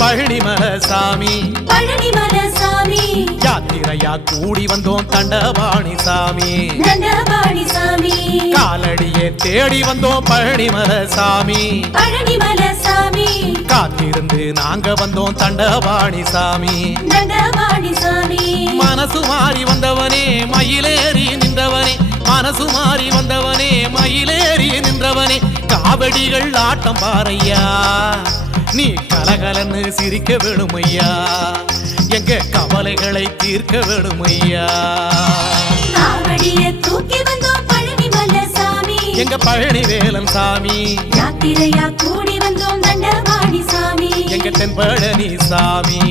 பழனிமலை சாமி பழனிமலை சாமி யாத்திரையா கூடி வந்தோம் தண்டபாணி சாமி தண்டபாணி சாமி காலடியே தேடி வந்தோம் பழனிமலை சாமி பழனிமலை சாமி காத்திருந்து நாங்க வந்தோம் தண்டபாணி சாமி தண்டபாணி சாமி மனசு மாறி வந்தவனே மயிலேறி நின்றவனே மனசு மாறி வந்தவனே மயிலேறி நின்றவனே காவடிகள் ஆட்டம் பாறையா நீ கலகலன்னு சிரிக்க வேணுமையா எங்க கவலைகளை தீர்க்க வேணுமையா காவடிய தூக்கி வந்தோம் பழனிமலை சாமி எங்க பழனி வேலன் சாமி யாத்திரையா கூடி வந்தோம் தண்டபாணி சாமி எங்க தென்பழனி சாமி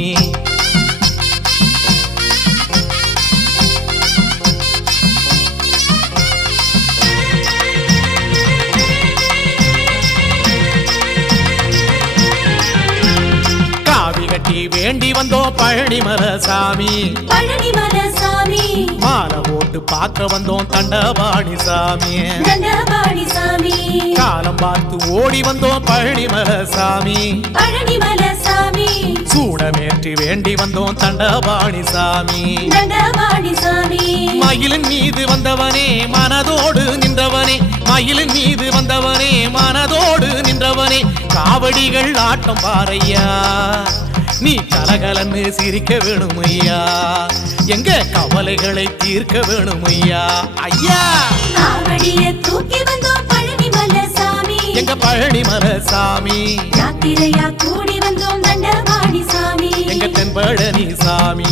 கட்டி வேண்டி வந்தோம் பழனிமலை சாமி பழனிமலை சாமி மாலை போட்டு பார்க்க வந்தோம் தண்டபாணி சாமி தண்டபாணி சாமி காலம் பார்த்து ஓடி வந்தோம் பழனிமலை சாமி பழனிமலை சாமி சூடமேற்றி வேண்டி வந்தோம் தண்டபாணி சாமி தண்டபாணி சாமி மயிலின் மீது வந்தவனே மனதோடு நின்றவனே மயிலின் மீது வந்தவனே மனதோடு நின்றவனே காவடிகள் ஆட்டம் பாறையா நீ கலகலன்னு சிரிக்க வேணுமையா எங்க கவலைகளை தீர்க்க வேணுமையா ஐயா காவடிய தூக்கி வந்தோம் பழனிமலை சாமி எங்க பழனிமலை சாமி யாத்திரையா கூடி வந்தோம் தண்டபாணி சாமி எங்க தென்பழனி சாமி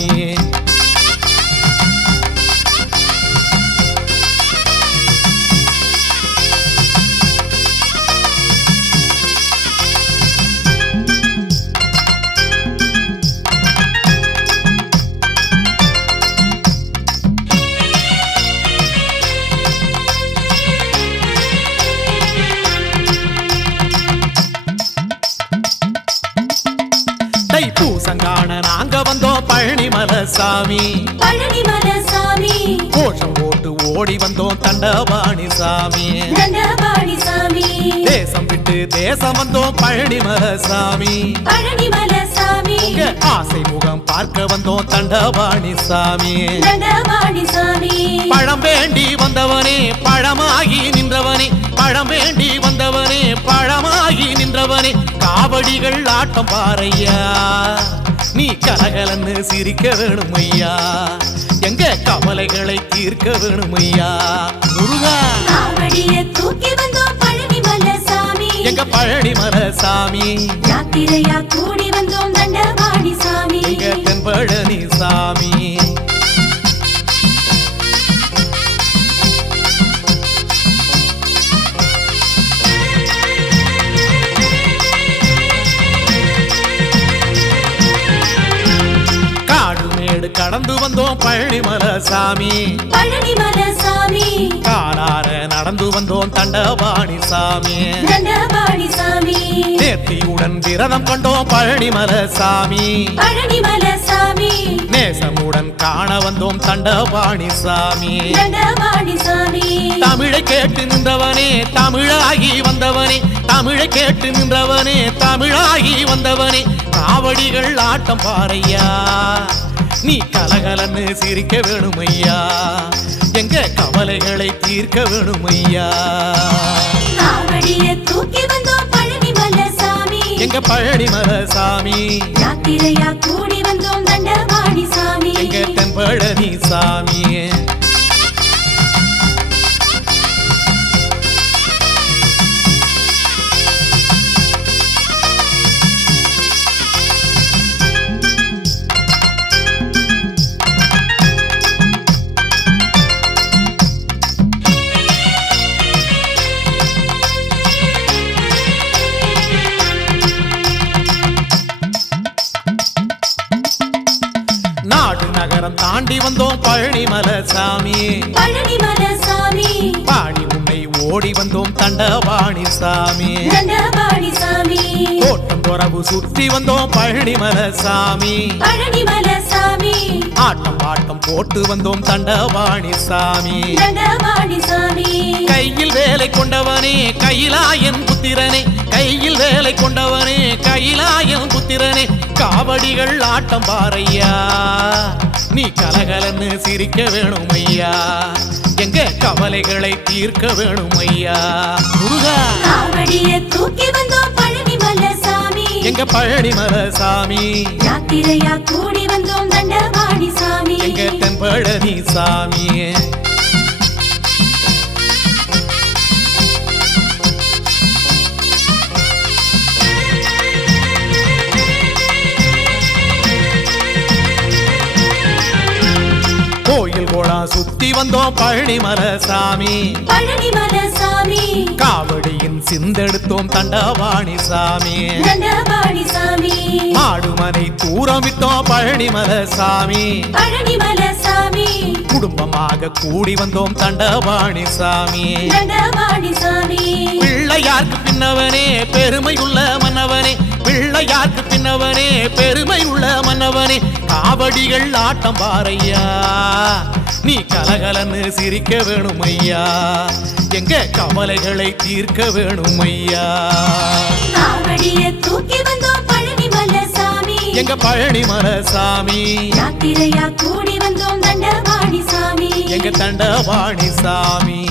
பூசங்கான நாங்க வந்தோம் பழனிமலை சாமி பழனிமலை சாமி கோஷம் போட்டு ஓடி வந்தோம் தண்டபாணி சாமி தண்டபாணி சாமி தேசம் விட்டு தேசம் வந்தோம் பழனிமலை சாமி பழனிமலை சாமி ஆசை முகம் பார்க்க வந்தோம் தண்டபாணி சாமி தண்டபாணி சாமி பழம் வேண்டி வந்தவனே பழமாகி நின்றவனே பழம் வேண்டி வந்தவனே பழமாகி நின்றவனே காவடிகள் ஆட்டம் பாறையா நீ கலகலன்னு சிரிக்க வேணுமையா எங்க கவலைகளை தீர்க்க வேணுமையா முருகா காவடிய தூக்கி வந்தோம் பழனிமலை சாமி எங்க பழனிமலை சாமி யாத்திரையா கூடி வந்தோம் தண்டபாணி சாமி எங்க தென்பழனி சாமி கடந்து வந்தோம் பழனிமலை சாமி பழனிமலை சாமி காலார நடந்து வந்தோம் தண்டபாணி சாமி தண்டபாணி சாமி நேர்த்தியுடன் விரதம் கண்டோம் பழனிமலை சாமி பழனிமலை சாமி நேசமுடன் காண வந்தோம் தண்டபாணி சாமி தண்டபாணி சாமி தமிழை கேட்டு நின்றவனே தமிழாகி வந்தவனே தமிழை கேட்டு நின்றவனே தமிழாகி வந்தவனே காவடிகள் ஆட்டம் பாறையா நீ கலகலன்னு சிரிக்க வேணுமையா எங்க கவலைகளை தீர்க்க வேணுமையா காவடிய தூக்கி வந்தோம் பழனிமலை சாமி எங்க பழனிமலை சாமி யாத்திரையா கூடி வந்தோம் தண்டபாணி சாமி எங்க தென்பழனி சாமி நாடு நகரம் தாண்டி வந்தோம் பழனிமலை சாமி பழனிமலை சாமி பாடி உன்னை ஓடி வந்தோம் தண்டபாணி சாமி தண்டபாணி சாமி தோட்டம் துறவு சுற்றி வந்தோம் பழனிமலை சாமி பழனிமலை சாமி ஆட்டம் பாட்டம் போட்டு வந்தோம் தண்டபாணி சாமி தண்டபாணி சாமி கையில் வேலை கொண்டவனே கையிலாயன் புத்திரனே கையில் வேலை கொண்டவனே கையிலாயன் புத்திரனே காவடிகள் ஆட்டம் பாரையா நீ கலகலன்னு சிரிக்க வேணும் ஐயா எங்க கவலைகளை தீர்க்க வேணும் ஐயா முருகா காவடிய தூக்கி வந்தோம் பழனிமலை சாமி எங்க பழனிமலை சாமி யாத்திரையா கூடி வந்தோம் தண்டபாணி சாமி எங்க தென்பழனி சாமி கோயில் கோடா சுத்தி வந்தோம் பழனிமலை சாமி பழனிமலை சாமி காவடியின் சிந்தெடுத்தோம் தண்டபாணி சாமி தண்டபாணி சாமி மாடுமனை தூரமிட்டோம் பழனிமலை சாமி பழனிமலை சாமி குடும்பமாக கூடி வந்தோம் தண்டபாணி சாமி தண்டபாணி சாமி பிள்ளையார்க்கு பின்னவனே பெருமை உள்ள மன்னவனே பிள்ளையார்க்கு பின்னவனே பெருமை உள்ள மன்னவனே காவடிகள் ஆட்டம் பாரையா நீ கலகலன்னு சிரிக்க வேணும் ஐயா எங்க கவலைகளை தீர்க்க வேணும் ஐயா காவடிய தூக்கி வந்தோம் பழனிமலை சாமி எங்க பழனிமலை சாமி யாத்திரையா கூடி வந்தோம் தண்டபாணி சாமி எங்க தண்டபாணி சாமி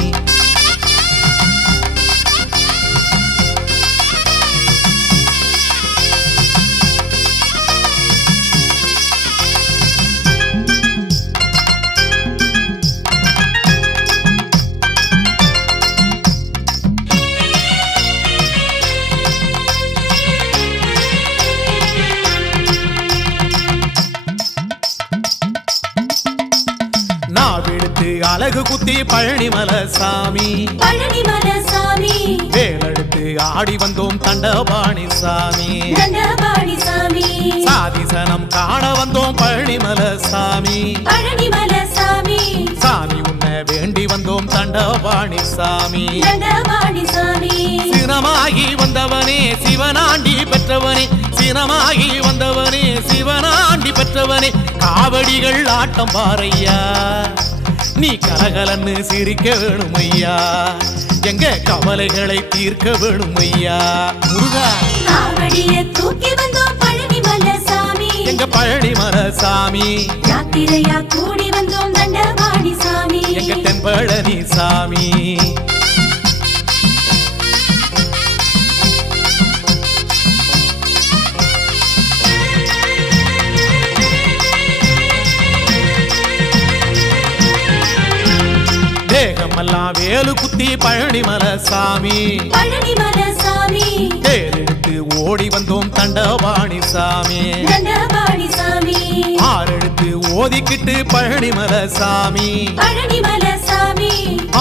நாவெடுத்து அழகு குத்தி பழனிமலை சாமி பழனிமலை சாமி வேலெடுத்து ஆடி வந்தோம் தண்டபாணி சாமி தண்டபாணி சாமி சாதிசனம் காண வந்தோம் பழனிமலை சாமி பழனிமலை சாமி சாமி உன்னை வேண்டி வந்தோம் தண்டபாணி சாமி தண்டபாணி சாமி சினமாகி வந்தவனே சிவனாண்டி பெற்றவனே சினமாகி வந்தவனே சிவனாண்டி பெற்றவனே காவடிகள் ஆட்டம் பாரையா நீ கலகலன்னு சிரிக்க வேணும் ஐயா எங்க கவலைகளை தீர்க்க வேணும் ஐயா முருகா காவடிய தூக்கி வந்தோம் பழனிமலை சாமி எங்க பழனிமலை சாமி யாத்திரையா கூடி வந்தோம் தண்டபாணி சாமி எங்க தென்பழனி சாமி தேகமெல்லாம் வேலு குத்தி பழனிமலை சாமி பழனிமலை சாமி தேரெடுத்து ஓடி வந்தோம் தண்டபாணி சாமி தண்டபாணி சாமி ஆறெடுத்து ஓதிக்கிட்டு பழனிமலை சாமி பழனிமலை சாமி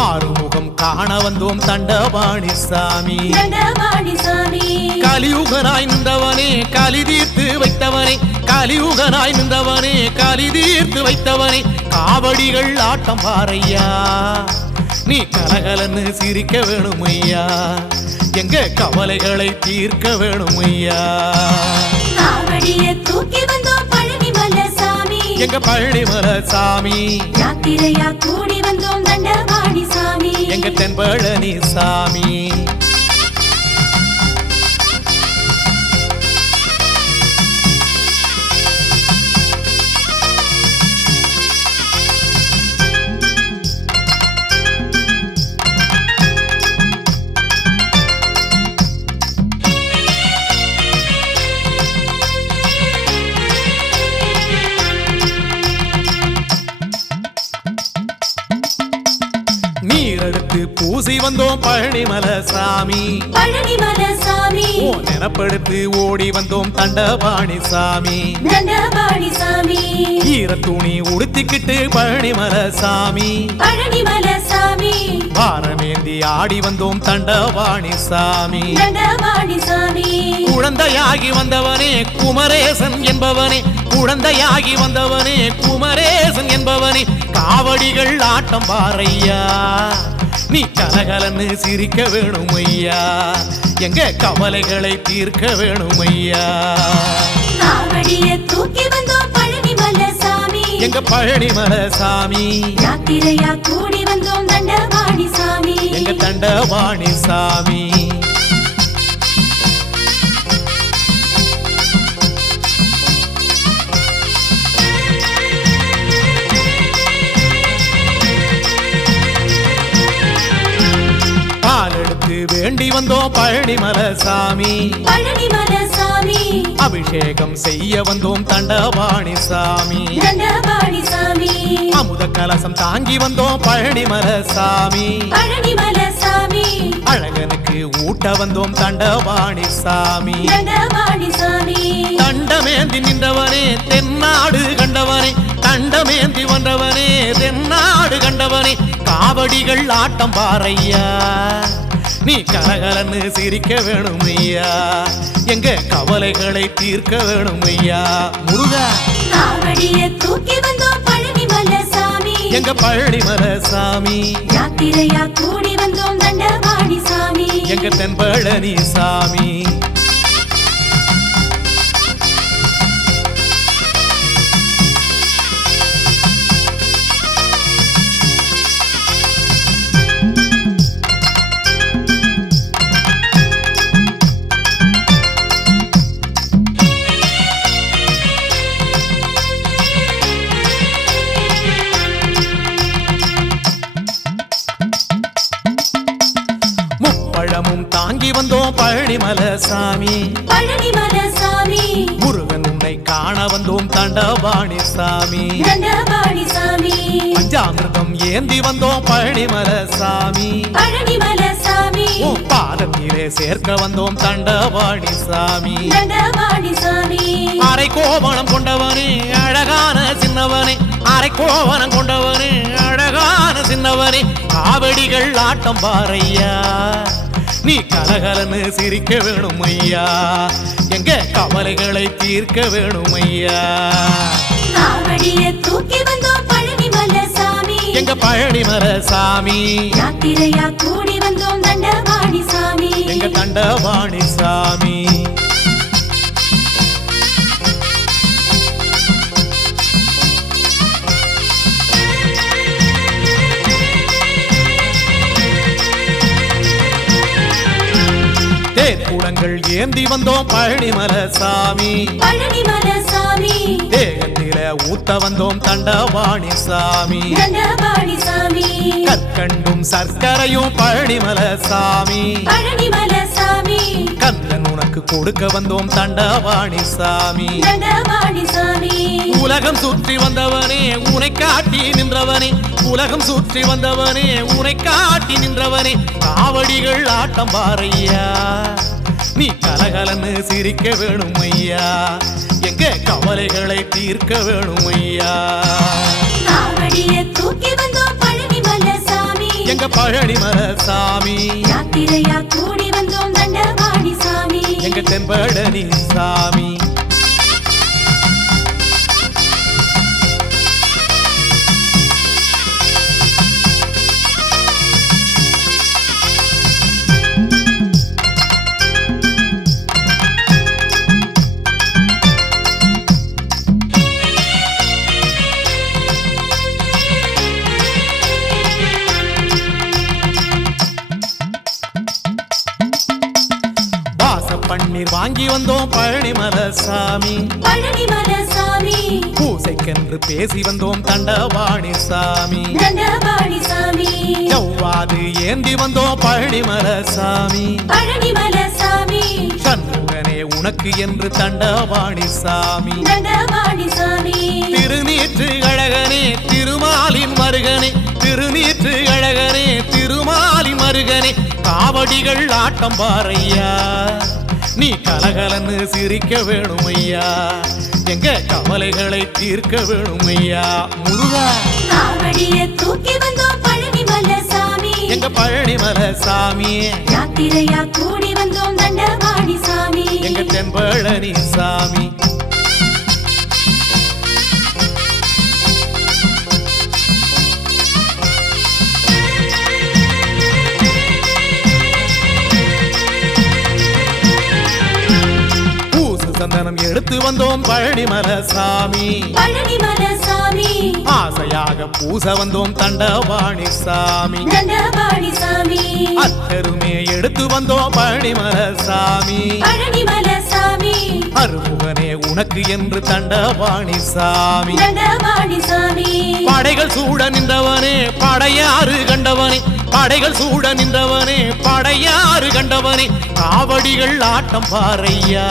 ஆறுமுகம் காண வந்தோம் தண்டபாணி சாமி தண்டபாணி சாமி கலியுகனாய் நின்றவனே கலி தீர்த்து வைத்தவனே கலியுகனாய் நின்றவனே கலி தீர்த்து வைத்தவனே காவடிகள் ஆட்டம் பாரையா நீ கலகலன்னு சிரிக்க வேணும் ஐயா எங்க கவலைகளை தீர்க்க வேணும் ஐயா காவடிய தூக்கி வந்தோம் பழனிமலை சாமி எங்க பழனிமலை சாமி யாத்திரையா கூடி வந்தோம் தண்டபாணி சாமி எங்க தென்பழனி சாமி நீரெடுத்து பூசி வந்தோம் பழனிமலை சாமி பழனிமலை சாமி ஓ நினப்படுத்து ஓடி வந்தோம் தண்டபாணி சாமி தண்டபாணி சாமி ஈரத்துணி உடுத்திக்கிட்டு பழனிமலை சாமி பழனிமலை சாமி பாரமேந்தி ஆடி வந்தோம் தண்டபாணி சாமி தண்டபாணி சாமி குழந்தையாகி வந்தவனே குமரேசன் என்பவனே குழந்தையாகி வந்தவனே குமரேசன் என்பவனே காவடிகள் ஆட்டம் பாரையா நீ கலகலன்னு சிரிக்க வேணும் ஐயா எங்க கவலைகளை தீர்க்க வேணும் ஐயா காவடிய தூக்கி வந்தோம் பழனிமலை சாமி எங்க பழனிமலை சாமி யாத்திரையா கூடி வந்தோம் தண்டபாணி சாமி எங்க தண்டபாணி சாமி பாலெடுத்து வேண்டி வந்தோம் பழனிமலை சாமி பழனிமலை சாமி அபிஷேகம் செய்ய வந்தோம் தண்டபாணி சாமி தண்டபாணி சாமி அமுத கலசம் தாங்கி வந்தோம் பழனிமலை சாமி பழனிமலை சாமி அழகனுக்கு ஊட்ட வந்தோம் தண்டபாணி சாமி தண்டபாணி சாமி தண்டமேந்தி நின்றவனே தென்னாடு கண்டவனே தண்டமேந்தி வந்தவனே தென்னாடு கண்டவனே காவடிகள் ஆட்டம் பாறையா நீ கலகலன்னு சிரிக்க வேணும் ஐயா எங்க கவலைகளை தீர்க்க வேணும் ஐயா முருகா காவடிய தூக்கி வந்தோம் பழனிமலை சாமி எங்க பழனிமலை சாமி யாத்திரையா கூடி வந்தோம் தண்டபாணி சாமி எங்க தென்பழனி சாமி பழமும் தாங்கி வந்தோம் பழனிமலை சாமி பழனிமலை சாமி முருகன் உன்னை காண வந்தோம் தண்டபாணி சாமி தண்டபாணி சாமி பஞ்சாமிர்தம் ஏந்தி வந்தோம் பழனிமலை சாமி பழனிமலை சாமி உன் பாதத்திலே சேர்க்க வந்தோம் தண்டபாணி சாமி தண்டபாணி சாமி அரை கோவணம் கொண்டவனே அழகான சின்னவனே அரை கோவணம் கொண்டவனே அழகான சின்னவனே காவடிகள் ஆட்டம் பாறையா நீ கலகலன்னு சிரிக்க வேணும் ஐயா எங்க கவலைகளை தீர்க்க வேணும் ஐயா காவடிய தூக்கி வந்தோம் பழனிமலை சாமி எங்க பழனிமலை சாமி யாத்திரையா கூடி வந்தோம் தண்டபாணி சாமி எங்க தண்டபாணி சாமி தேர்குடங்கள் ஏந்தி வந்தோம் பழனிமலை சாமி பழனிமலை சாமி தேகத்தில ஊத்த வந்தோம் தண்டபாணி சாமி தண்டபாணி சாமி கற்கண்டும் சர்க்கரையும் பழனிமலை சாமி பழனிமலை சாமி கந்தன் உனக்கு கொடுக்க வந்தோம் தண்டபாணி சாமி தண்டபாணி சாமி உலகம் சுற்றி வந்தவனே உனை காட்டி நின்றவனே உலகம் சுற்றி வந்தவனே உனை காட்டி நின்றவனே காவடிகள் ஆட்டம் பாறையா நீ கலகலன்னு சிரிக்க வேணும் ஐயா எங்க கவலைகளை தீர்க்க வேணும் ஐயா காவடிய தூக்கி வந்தோம் பழனிமலை சாமி எங்க பழனிமலை சாமி யாத்திரையா கூடி வந்தோம் தண்டபாணி சாமி எங்க தென்பழனி சாமி பன்னீர் வாங்கி வந்தோம் பழனிமலை சாமி பழனிமலை சாமி பூசைக்கென்று பேசி வந்தோம் தண்டபாணி சாமி தண்டபாணி சாமி செவ்வாது ஏந்தி வந்தோம் பழனிமலை சாமி பழனிமலை சாமி சண்முகனே உனக்கு என்று தண்டபாணி சாமி தண்டபாணி சாமி திருநீற்று அழகனே திருமாலின் மருகனே திருநீற்று அழகனே திருமாலின் மருகனே காவடிகள் ஆட்டம் பாறையா நீ கலகலன்னு சிரிக்க வேணும் ஐயா எங்க கவலைகளை தீர்க்க வேணும் ஐயா முருகா காவடிய தூக்கி வந்தோம் பழனிமலை சாமி எங்க பழனிமலை சாமி யாத்திரையா கூடி வந்தோம் தண்டபாணி சாமி எங்க தென்பழனி சாமி சந்தனம் எடுத்து எடுத்து வந்தோம் பழனிமலை சாமி. பழனிமலை சாமி ஆசையாக பூச வந்தோம் தண்டபாணி சாமி. தண்டபாணி சாமி அத்தருமே எடுத்து வந்தோம் பழனிமலை சாமி. பழனிமலை சாமி அருமுகனே உனக்கு என்று தண்டபாணி சாமி. தண்டபாணி சாமி படைகள் சூட நின்றவனே படையாறு கண்டவனே. படைகள் சூட நின்றவனே படையாறு கண்டவனே. காவடிகள் ஆட்டம் பாறையா,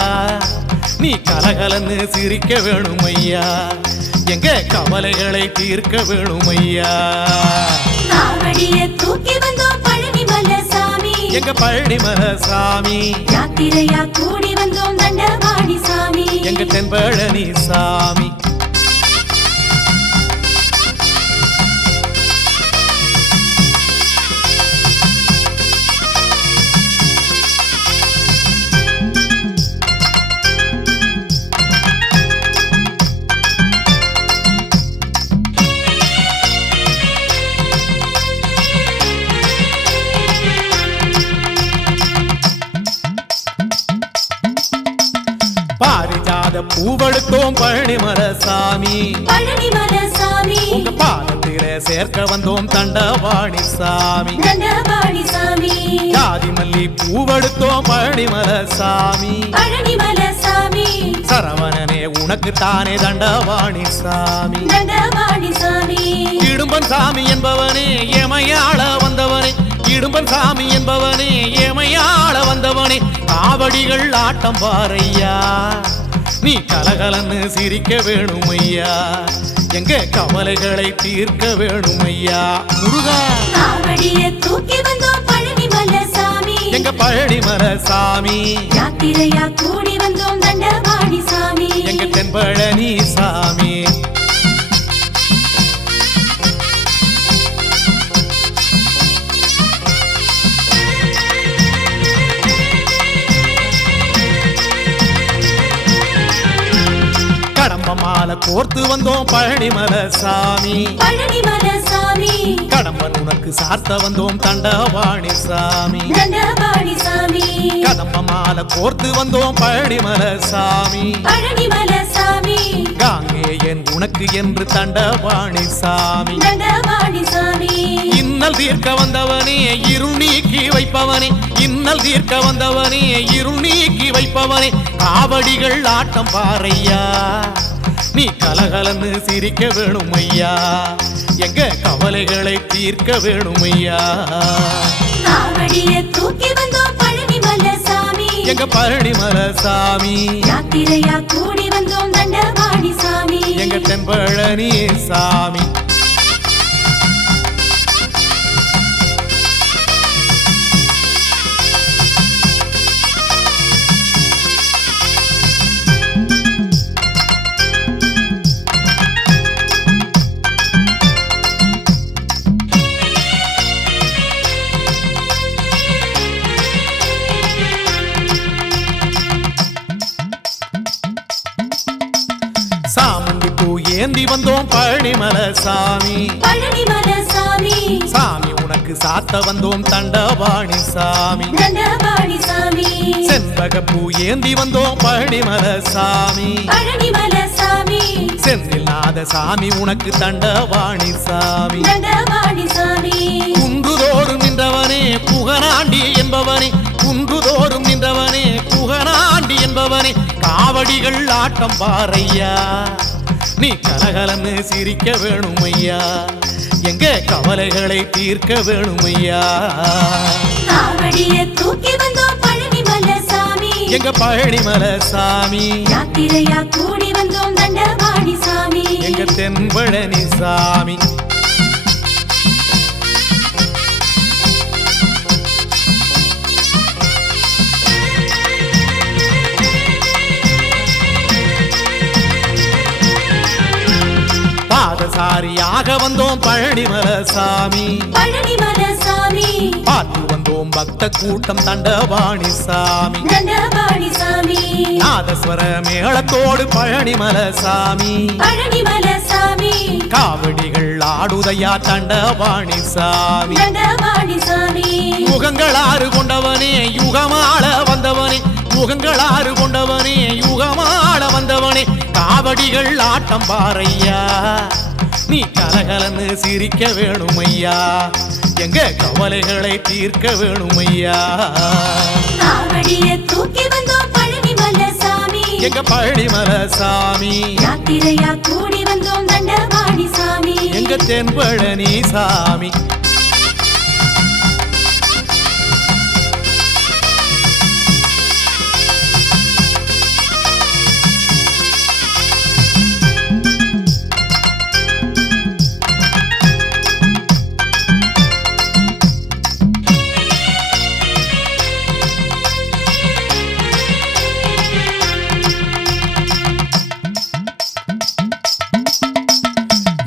நீ கலகலன்னு சிரிக்க வேணும் ஐயா. எங்க கவலைகளை தீர்க்க வேணும் ஐயா. காவடிய தூக்கி வந்தோம் பழனிமலை சாமி. எங்க பழனிமலை சாமி. யாத்திரையா கூடி வந்தோம் தண்டபாணி சாமி. எங்க தென்பழனி சாமி. பாரிஜாத பூவெடுத்தோம் பழனிமலை சாமி. பழனிமலை சாமி உங்க பாதத்திலே சேர்க்க வந்தோம் தண்டபாணி சாமி. தண்டபாணி சாமி ஜாதி மல்லி பூவெடுத்தோம் பழனிமலை சாமி. பழனிமலை சாமி சரவணனே உனக்கு தானே தண்டபாணி சாமி. தண்டபாணி சாமி இடும்பன் சாமி என்பவனே எமையாள வந்தவனே. இடும்பன் சாமி என்பவனே எமையாள வந்தவனே. காவடிகள் ஆட்டம் பாறையா, நீ கலகலன்னு சிரிக்க வேணும் ஐயா. எங்க கவலைகளை தீர்க்க வேணும் ஐயா. முருகா காவடிய தூக்கி வந்தோம் பழனிமலை சாமி. எங்க பழனிமலை சாமி. யாத்திரையா கூடி வந்தோம் தண்டபாணி சாமி. எங்க தென்பழனி சாமி. கடம்ப மாலை கோர்த்து வந்தோம் பழனிமலை சாமி. பழனிமலை சாமி கடம்பன் உனக்கு சார்த்த வந்தோம் தண்டபாணி சாமி. தண்டபாணி சாமி கடம்ப மாலை கோர்த்து வந்தோம் பழனிமலை சாமி. பழனிமலை சாமி காங்கேயன் உனக்கு என்று தண்டபாணி சாமி. தண்டபாணி சாமி இன்னல் தீர்க்க வந்தவனே இருள் நீக்கி வைப்பவனே. இன்னல் தீர்க்க வந்தவனே இருள் நீக்கி வைப்பவனே. காவடிகள் ஆட்டம் பாறையா, நீ கலகலன்னு சிரிக்க வேணும் ஐயா. எங்க கவலைகளை தீர்க்க வேணும் ஐயா. காவடிய தூக்கி வந்தோம் பழனிமலை சாமி. எங்க பழனிமலை சாமி. யாத்திரையா கூடி வந்தோம் தண்டபாணி சாமி. எங்க தென்பழனி சாமி. சாமந்தி பூ ஏந்தி வந்தோம் பழனிமலை சாமி. பழனிமலை சாமி சாமி உனக்கு சாத்த வந்தோம் தண்டபாணி சாமி. தண்டபாணி சாமி செண்பக பூ ஏந்தி வந்தோம் பழனிமலை சாமி. பழனிமலை சாமி செந்தில் நாத சாமி உனக்கு தண்டபாணி சாமி. தண்டபாணி சாமி குன்றுதோறும் நின்றவனே புகனாண்டி என்பவனே. குன்றுதோறும் நின்றவனே புகனாண்டி என்பவனே. காவடிகள் ஆட்டம் பாறையா, நீ கலகலன்னு சிரிக்க வேணும் ஐயா. எங்க கவலைகளை தீர்க்க வேணும் ஐயா. காவடிய தூக்கி வந்தோம் பழனிமலை சாமி. எங்க பழனிமலை சாமி. யாத்திரையா கூடி வந்தோம் தண்டபாணி சாமி. எங்க தென்பழனி சாமி. பாதசாரியாக வந்தோம் பழனிமலை சாமி. பழனிமலை சாமி பார்த்து வந்தோம் பக்த கூட்டம் தண்டபாணி சாமி. தண்டபாணி சாமி நாதஸ்வர மேளத்தோடு பழனிமலை சாமி. பழனிமலை சாமி காவடிகள் ஆடுதையா தண்டபாணி சாமி. தண்டபாணி சாமி முகங்கள் ஆறு கொண்டவனே யுகமாள வந்தவனே. யுகங்களாறு கொண்டவனே யுகமாள வந்தவனே காவடிகள் ஆட்டம் பாரையா நீ கலகலன்னு சிரிக்க வேணுமையா எங்க கவலைகளை தீர்க்க வேணுமையா காவடிய தூக்கி வந்தோம் பழனிமலை சாமி எங்க பழனிமலை சாமி யாத்திரையா கூடி வந்தோம் தண்டபாணி சாமி எங்க தென்பழனி சாமி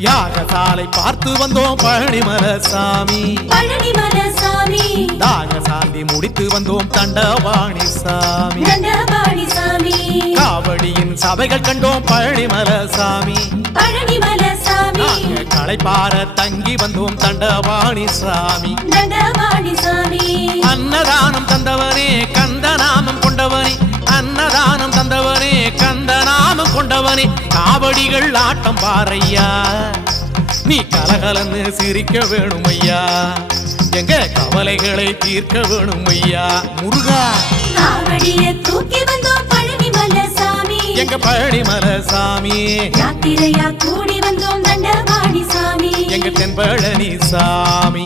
யாகசாலை பார்த்து வந்தோம் பழனிமலை சாமி பழனிமலை சாமி தாக சாந்தி முடித்து வந்தோம் தண்டபாணி சாமி தண்டபாணி சாமி காவடியின் சபைகள் கண்டோம் பழனிமலை சாமி பழனிமலை சாமி நாங்க களைப்பார தங்கி வந்தோம் தண்டபாணி சாமி தண்டபாணி சாமி அன்னதானம் தந்தவனே கந்தநாமம் கொண்டவனே அன்னதானம் தந்தவனே கந்தநாமம் கொண்டவனே காவடிகள் ஆட்டம் பாரையா நீ கலகலன்னு சிரிக்க வேணுமையா எங்க கவலைகளை தீர்க்க வேணுமையா முருகா காவடிய தூக்கி வந்தோம் பழனிமலை சாமி எங்க பழனிமலை சாமி யாத்திரையா கூடி வந்தோம் தண்டபாணி சாமி எங்க தென்பழனி சாமி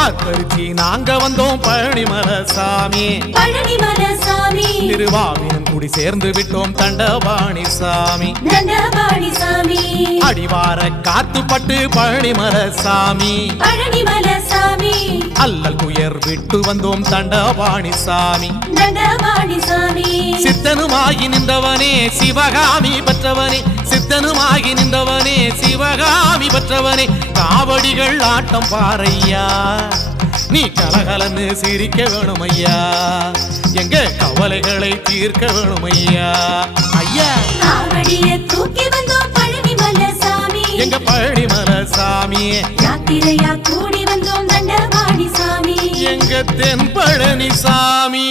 ஆத்தரிச்சி நாங்க வந்தோம் பழனிமலை சாமி பழனிமலை சாமி திருவாவினம் கூடி சேர்ந்து விட்டோம் தண்டபாணி சாமி தண்டபாணி சாமி அடிவார காத்துப்பட்டு பழனிமலை சாமி பழனிமலை சாமி அல்லல் துயர் விட்டு வந்தோம் தண்டபாணி சாமி தண்டபாணி சாமி சித்தனுமாகி நின்றவனே சிவகாமி பெற்றவனே சித்தனுமாகி நின்றவனே சிவகாமி பெற்றவனே காவடிகள் ஆட்டம் பாரையா நீ கலகலன்னு சிரிக்க வேணுமையா எங்க கவலைகளை தீர்க்க வேணுமையா ஐயா காவடிய தூக்கி வந்தோம் பழனிமலை சாமி எங்க பழனிமலை சாமி யாத்திரையா கூடி வந்தோம் தண்டபாணி சாமி எங்க தென்பழனி சாமி